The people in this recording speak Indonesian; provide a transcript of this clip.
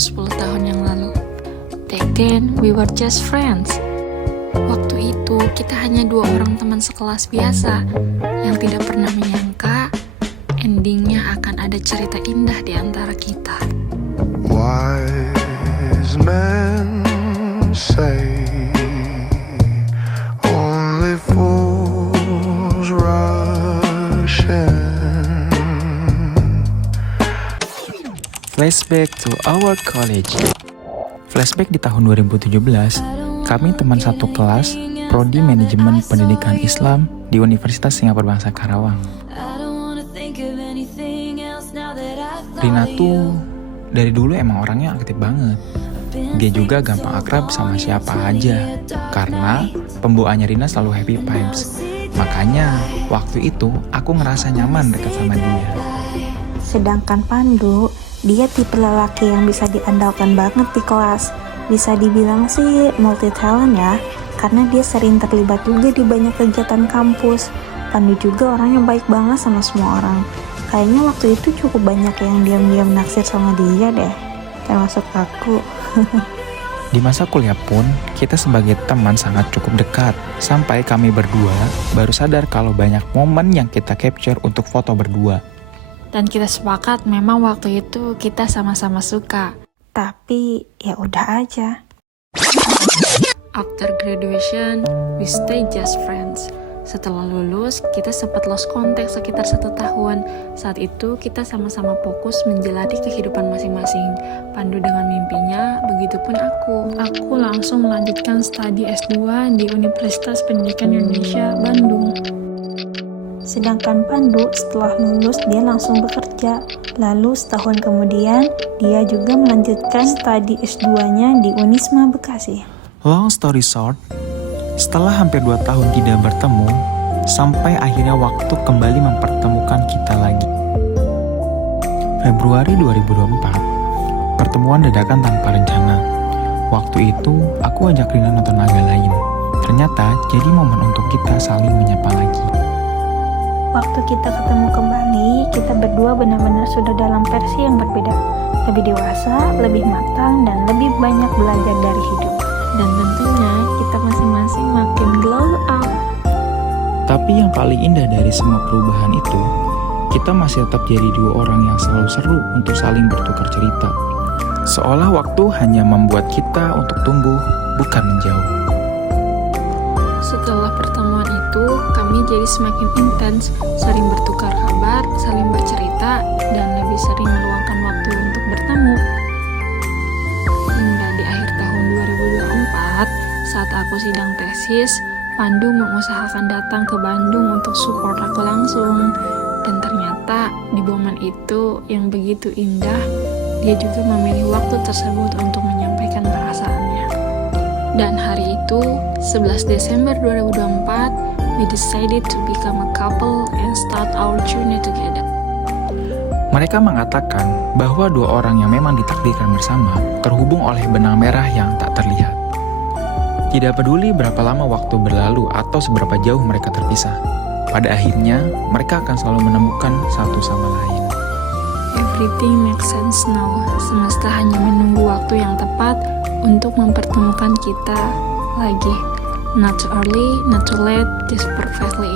10 tahun yang lalu. Back then, we were just friends. Waktu itu, kita hanya 2 orang teman sekelas biasa yang tidak pernah menyangka endingnya akan ada cerita indah di antara kita. Wise men say only fools rush in. Flashback to our college. Flashback di tahun 2017, kami teman satu kelas, Prodi Manajemen Pendidikan Islam di Universitas Singapura Bangsa Karawang. Rina tuh dari dulu emang orangnya aktif banget. Dia juga gampang akrab sama siapa aja, karena pembawaannya Rina selalu happy vibes. Makanya waktu itu aku ngerasa nyaman dekat sama dia. Sedangkan Pandu, dia tipe lelaki yang bisa diandalkan banget di kelas. Bisa dibilang sih multi talent ya, karena dia sering terlibat juga di banyak kegiatan kampus. Pandu juga orangnya baik banget sama semua orang. Kayaknya waktu itu cukup banyak yang diam-diam naksir sama dia deh, termasuk aku. Di masa kuliah pun, kita sebagai teman sangat cukup dekat. Sampai kami berdua baru sadar kalau banyak momen yang kita capture untuk foto berdua. Dan kita sepakat memang waktu itu kita sama-sama suka. Tapi ya udah aja. After graduation, we stay just friends. Setelah lulus, kita sempat lost contact sekitar 1 tahun. Saat itu, kita sama-sama fokus menjalani kehidupan masing-masing. Pandu dengan mimpinya, begitupun aku. Aku langsung melanjutkan studi S2 di Universitas Pendidikan Indonesia, Bandung. Sedangkan Pandu setelah lulus dia langsung bekerja. Lalu setahun kemudian dia juga melanjutkan studi S2-nya di Unisma Bekasi. Long story short, setelah hampir 2 tahun tidak bertemu, sampai akhirnya waktu kembali mempertemukan kita lagi. Februari 2024, pertemuan dadakan tanpa rencana. Waktu itu, aku ajak Rina nonton laga lain. Ternyata jadi momen untuk kita saling menyapa lagi. Waktu kita ketemu kembali, kita berdua benar-benar sudah dalam versi yang berbeda. Lebih dewasa, lebih matang, dan lebih banyak belajar dari hidup. Dan tentunya kita masing-masing makin glow up. Tapi yang paling indah dari semua perubahan itu, kita masih tetap jadi 2 orang yang selalu seru untuk saling bertukar cerita. Seolah waktu hanya membuat kita untuk tumbuh, bukan menjauh. Setelah pertemuan itu, kami jadi semakin intens, sering bertukar kabar, saling bercerita, dan lebih sering meluangkan waktu untuk bertemu. Hingga di akhir tahun 2024, saat aku sidang tesis, Pandu mengusahakan datang ke Bandung untuk support aku langsung. Dan ternyata di momen itu yang begitu indah, dia juga memilih waktu tersebut untuk menyampaikan perasaannya. Dan hari itu, 11 Desember 2024, we decided to become a couple and start our journey together. Mereka mengatakan bahwa 2 orang yang memang ditakdirkan bersama terhubung oleh benang merah yang tak terlihat. Tidak peduli berapa lama waktu berlalu atau seberapa jauh mereka terpisah, pada akhirnya mereka akan selalu menemukan satu sama lain. Everything makes sense now. Semesta hanya menunggu waktu yang tepat untuk mempertemukan kita lagi. Not too early, not too late, just perfectly